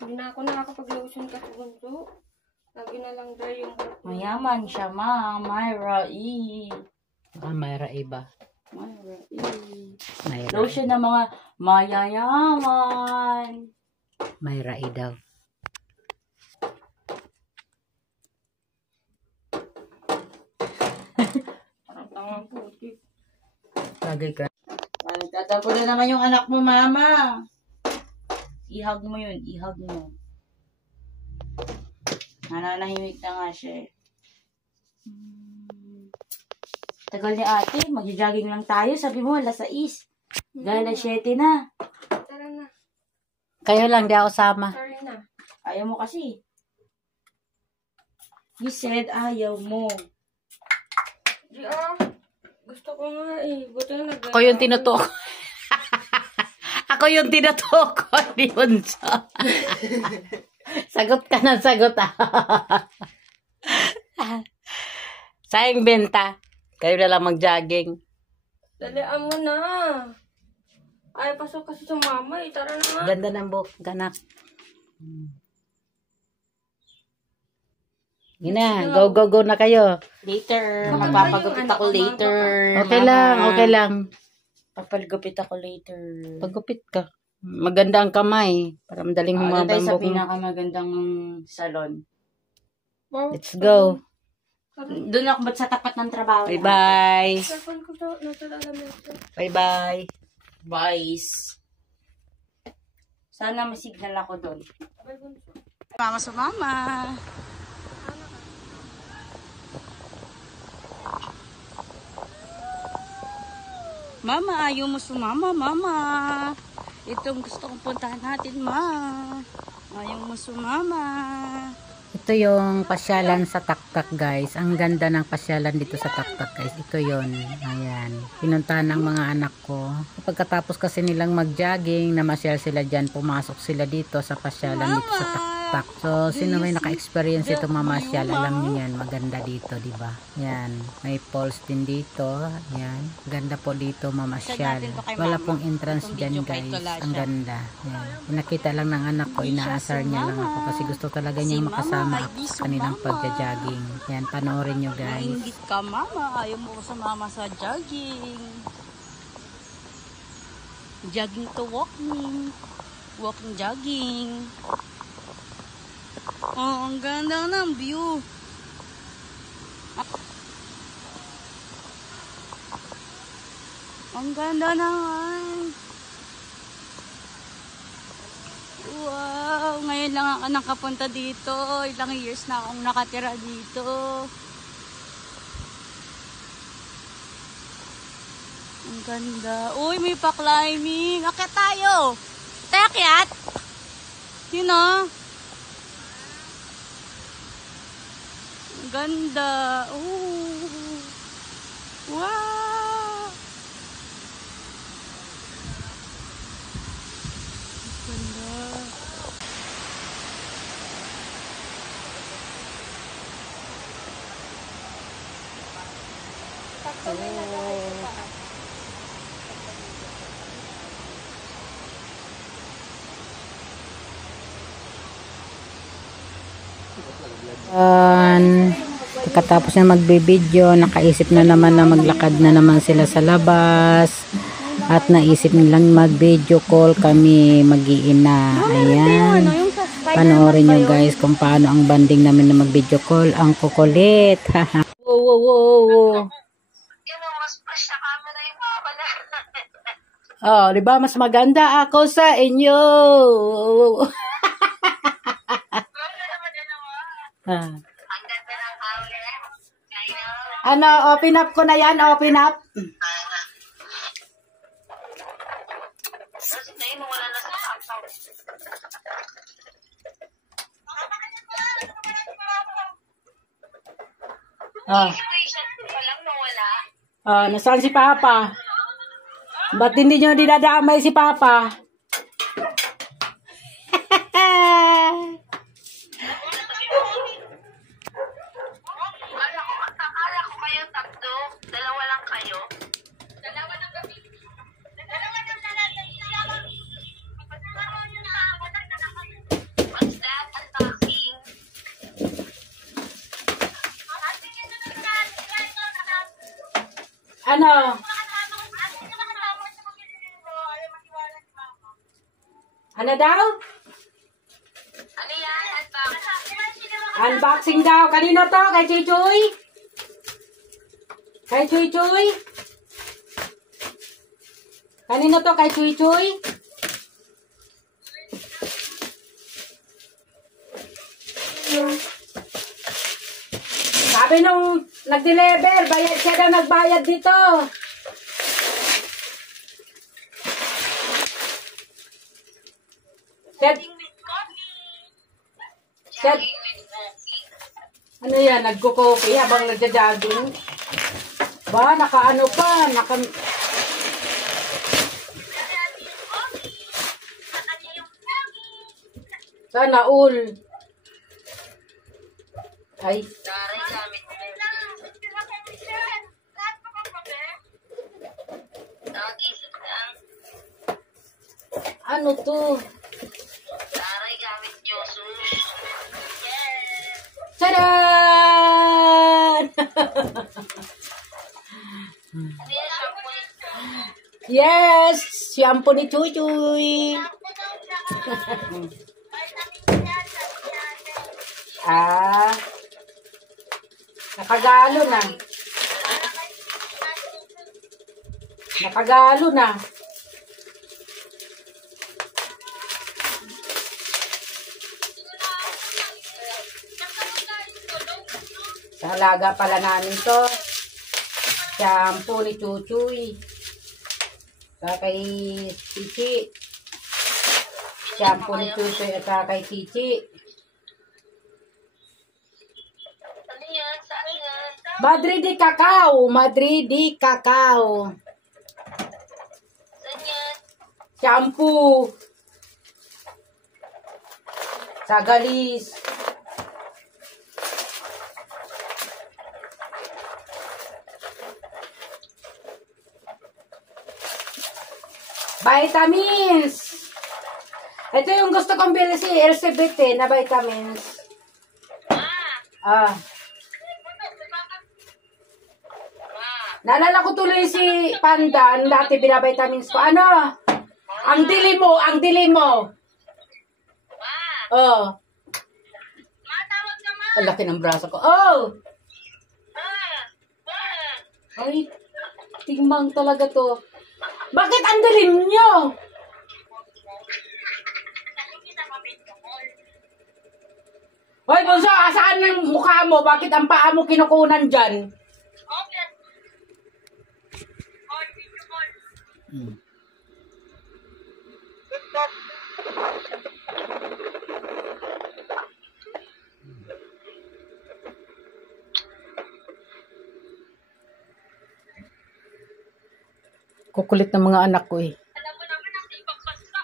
Hindi na ako nakakapag-lotion kasi bunso. Lagi na lang dry yung buhok. Mayaman siya, ma. Myra E. Mayra iba. Myra E. Mayra. Lotion ng mga mayayaman. Mayra E daw. Parang tangang puti. Lagay ka. Nagtatapo na naman yung anak mo, mama. Ihag mo yun. Ihag mo. Nananahimik na nga siya eh. Tagal ni ate. Mag-jogging lang tayo. Sabi mo, alas 6. Dahil alas 7 na. Tara na. Kayo lang, di ako sama. Sorry na. Ayaw mo kasi. You said ayaw mo. Di gusto ko nga eh. Buti na Ako yung tinutok. Ako yung tinutok. Di bunso. Sagot ka ng sagot. Sayang benta. Kayo na lang mag-jogging. Dalian mo na. Ay, pasok kasi sa mama eh. Tara na. Ganda ng buhok, ganak. Yun na, go na kayo. Later. Baka Magpapagupit yung ako anak ko, later. Okay lang, okay lang. Papagupit ako later. Pagupit ka. Maganda ang kamay. Para madaling Ano humaba tayo ang sa buhok mo. pinakamagandang salon? Wow. Let's go. Doon ako ba't sa tapat ng trabaho? Bye-bye. Cellphone ko daw. Nasa lamesa. Bye-bye. Bye. Sana masignal ako doon. Bye, bunso. Mama sa mama. Mama, ayaw mo sumama, mama. Itong gusto kong puntahan natin, ma. Ayaw mo sumama. Ito yung pasyalan sa Taktak, guys. Ang ganda ng pasyalan dito sa Taktak, guys. Ito yon. Ayan. Pinuntahan ng mga anak ko. Pagkatapos kasi nilang mag-jogging, namasyal sila dyan, pumasok sila dito sa pasyalan dito sa Taktak. So, sino may naka-experience ito mamasyal, alam niyo yan. Maganda dito, di ba? Yan. May falls din dito. Yan. Ganda po dito mamasyal. Wala pong entrance dyan, guys. Ang ganda. Yan. Pinakita lang ng anak ko, inaasar niya lang ako kasi gusto talaga niyang makasama ako sa kanilang pagja-jogging. Yan, panoorin nyo, guys. Maingit ka, mama. Ayaw mo ko sumama sa jogging. Jogging to walking. Walking, jogging. Oh, ang ganda ng view. Ang ganda naman. Wow, ngayon lang ako nakapunta dito. Ilang years na akong nakatira dito. Ang ganda. Uy, may pa-climbing. Akyat tayo. Tayo akyat. You know? Ang ganda. Ooh. Wow. Ang ganda. Pagkatapos na magbe-video, nakaisip na naman na maglakad na naman sila sa labas at naisip nilang mag-video call kami mag-iina. Ayan, panoorin nyo guys kung paano ang banding namin na mag-video call. Ang kukulit. Wow. Oh, di ba mas maganda ako sa inyo? Ano, open up ko na yan, open up. Nasaan si Papa? Ba't hindi nyo dinadamay si Papa? Ano? Ano daw? Ano yan? Unboxing daw. Kanino to? Kay Chuy Chuy? Kay Chuy Chuy? Kanino to? Kay Chuy Chuy? Sabi nung nag-deliver, bayad siya daw nagbayad dito. Siya, ano yan, nagko-coffee habang nagja-jogging. Ba, naka-ano pa, sana all. Ay. Ano to? Taray gamit nyo, sus. Tadaan! Yes! Shampoo ni Chuy Chuy! Ah, nakagalo na. Nakagalo na. Sa alaga pala namin to. Shampoo ni Chuchuy. Sa kay Cici. Shampoo ni Chuchuy at saka kay Cici. Ano yan? Saan yan? Madrid di Cacao. Madrid di Cacao. Saan yan? Shampoo. Sa Galis. Vitamins. Ito yung gusto kong bilhin si LGBT na vitamins. Ah. Naalala ko tuloy si Panda, dati binavitamins ko. Ano? Ang dilim mo, ang dilim mo. Oh. Ang laki ng braso ko. Oh! Ay, tingmang talaga to. Bakit ang dilim nyo? Hoy, Bonso, asaan yung mukha mo? Bakit ang paa mo kinukunan dyan? Kukulit ng mga anak ko eh. Alam mo naman ang ibang bansa.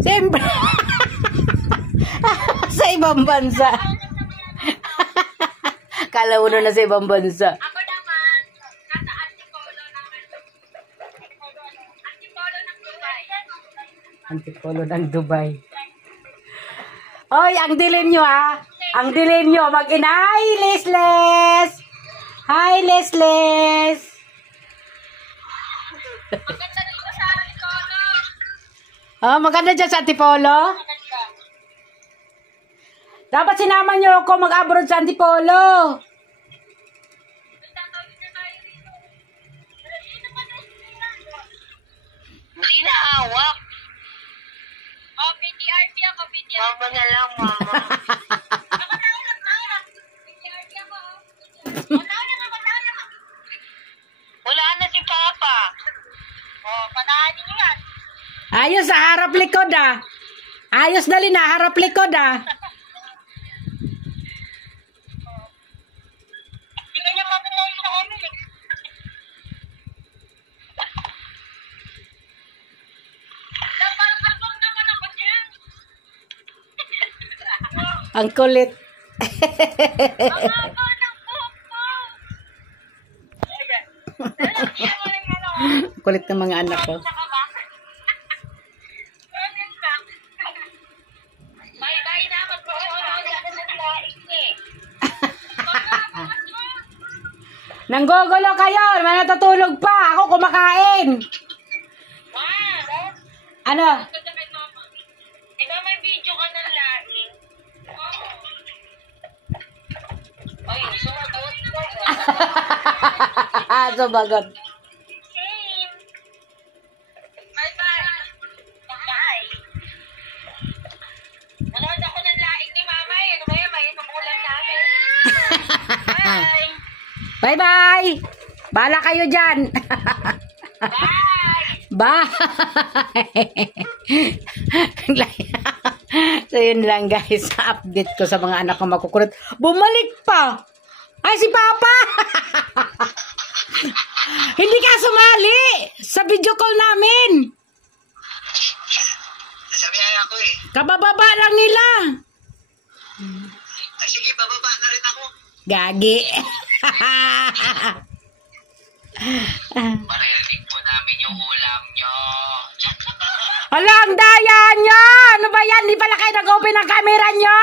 Siyempre. Sa ibang bansa. Kala mo na sa ibang bansa. Ako naman, nasa Antipolo ng Dubai. Antipolo ng Dubai. Hoy, ang dilim nyo ha. Ang dilim nyo. Mag-inay, Lesles. Hi, Lesles. Maganda rin ko sa Antipolo. Oh, maganda dyan sa Antipolo. Dapat sinama nyo ako mag-abroad sa Antipolo. Hindi na hawak. Oh, PTRP ako, PTRP. Mama na lang, mama. Ako na ulit, mama. PTRP ako. Wala na si Papa. Oh, panahan niyo yan. Ayos sa harap likod ah. Ayos dali na, harap likod ah. Hindi ka niya mapanahin sa amin eh. Napakapag naman ako dyan. Ang kulit. Ang haba ng buhok ko. Ayan mo rin ano. Kulit ng mga anak ko. Saka ba? Bye-bye na. Magpapagawa na ako sa laing eh. Nanggugulo kayo. May natutulog pa. Ako kumakain. Ano? Ikaw may video ka ng laing. Ay, sumagot ko. Sumagot. Bye-bye. Bye. Nanood ako ng laing ni Mama eh. Ano ba yan? May magulang namin. Bye. Bye-bye. Bahala kayo dyan. Bye. Bye. So yun lang guys, update ko sa mga anak ko makukulit. Bumalik pa. Ay si Papa. Hindi ka sumali sa video call namin. Sabi ako eh. Kabababa lang nila. Ay sige, bababa na rin ako. Gagi. Maririnig po namin yung ulam nyo. Hala, ang daya nyo! Ano ba yan? Di pala kayo nag-open ang camera nyo?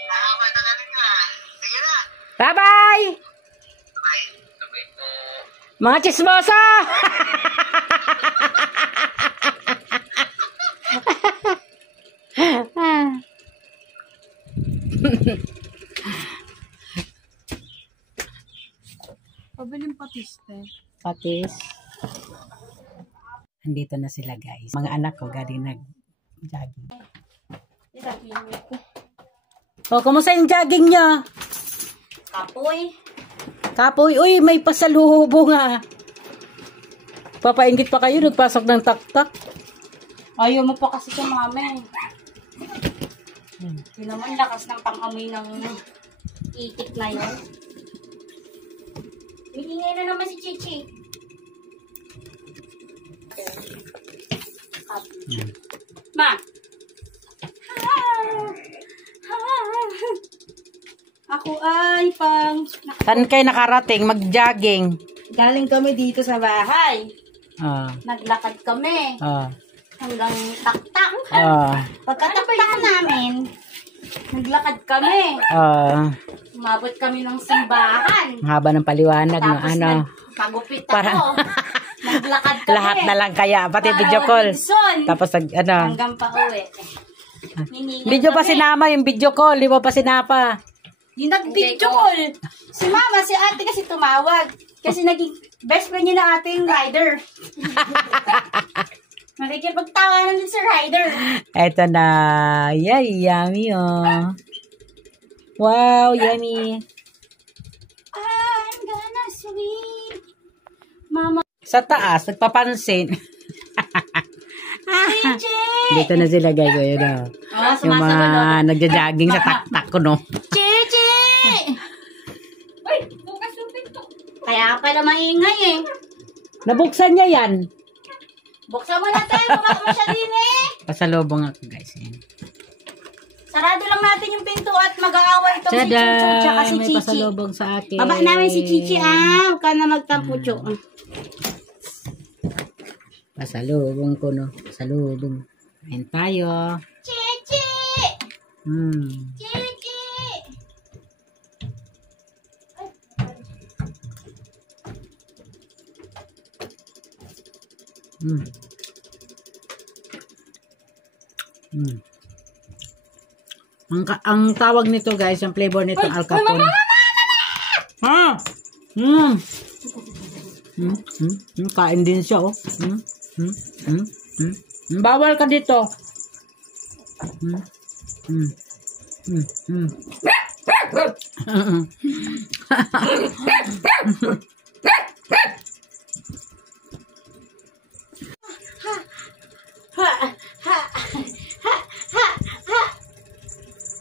Nakama na rin nga. Sige na. Bye-bye! Bye. Sabay po. Mga chismosa! Pabiling patis, te. Patis. Andito na sila guys. Mga anak ko galing nag-jogging. O, kumusta yung jogging nyo? Kapoy. Kapoy, uy, may pasalubong nga. Papaingit pa kayo, nagpasok ng tak-tak. Ayaw mo pa kasi sa mami. Yun naman, lakas ng pang-amoy ng itik na yun. Ingay na naman si Chichi. Ma! Ako ay pang... Saan kayo nakarating? Mag-jogging. Galing kami dito sa bahay. Ah, Naglakad kami. Hanggang tak-tak. Pagkatak-tak namin, naglakad kami. Umabot kami ng simbahan. Haba ng paliwanag, no? Tapos Ano? nagpagupit ako. Parang- Naglakad kami. Lahat na lang kaya, pati Para video call. Wilson. Tapos, ano? Hanggang pa uwi. Hiningal Video pa kami. sinama, yung video call. Di mo pa sinapa. Yung nag-video call. Si mama, si ate kasi tumawag. Kasi naging best friend niya na ate yung rider. Nakikipagtawanan din si rider. Eto na. Yay, yummy, oh. Wow, yummy. I'm gonna sweet. Mama. Sa taas, nagpapansin. Chichi! Dito na sila, guys. Ayun, oh. Yung mga nagja-jogging sa tak-tak ko, no? Chichi! Uy, bukas yung pinto. Kaya pala maingay eh. Nabuksan niya yan. Buksan mo na tayo, baka mo siya din eh. Pasalubong ako, guys. Ayan. Sarado lang natin yung pinto at mag-aaway itong si Tada! Chucho tsaka si May Chichi. pasalubong sa akin. Baba namin si Chichi ah. Huwag ka na magtampo, Chu. Pasalubong ko, no? Pasalubong. Ayan tayo. Chichi! Chichi! Ang tawag nito, guys, ang flavor nito, Al Capone. Ha? Kain din siya, oh. Bawal ka dito.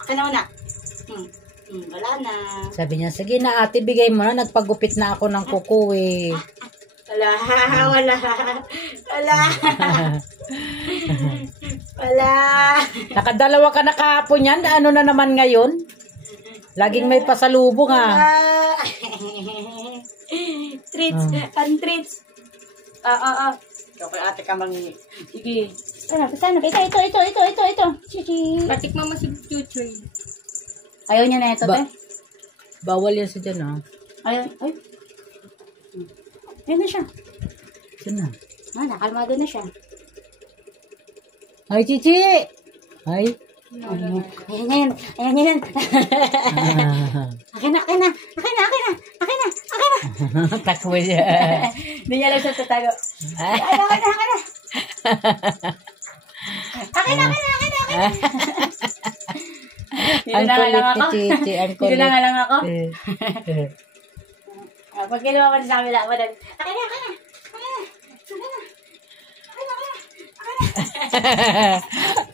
Ano na? Wala na. Sabi niya, sige na ate, bigay mo na. Nagpagupit na ako ng kuko eh. Wala. Wala. Nakadalawa ka na kahapon yan. Ano na naman ngayon? Laging may pasalubong ha. Treats. Treats. Okay, ate ka mangingi. Sige. Sana. Ito. Chichi. Batik mama si Chuchoy. Ayaw niya na ito, te. Bawal yan sa dyan, ah. Ayaw. Ay. Ayun na siya. Saan na? Nakalmado na siya. Ay, Chichi! Ay. Ayan. Akin na. Takbo siya. Hindi niya alam siya tatago. Akin na. Ang kulit ni Chichi. Ang Dito kulit. na nga lang ako. Pag ginawa ko sa amin, akin na.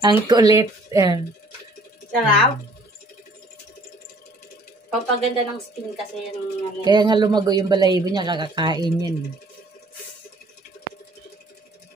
Ang kulit. Sarap. Pampaganda ng skin kasi yung ano. Kaya nga lumago yung balahibo niya, kakakain yan.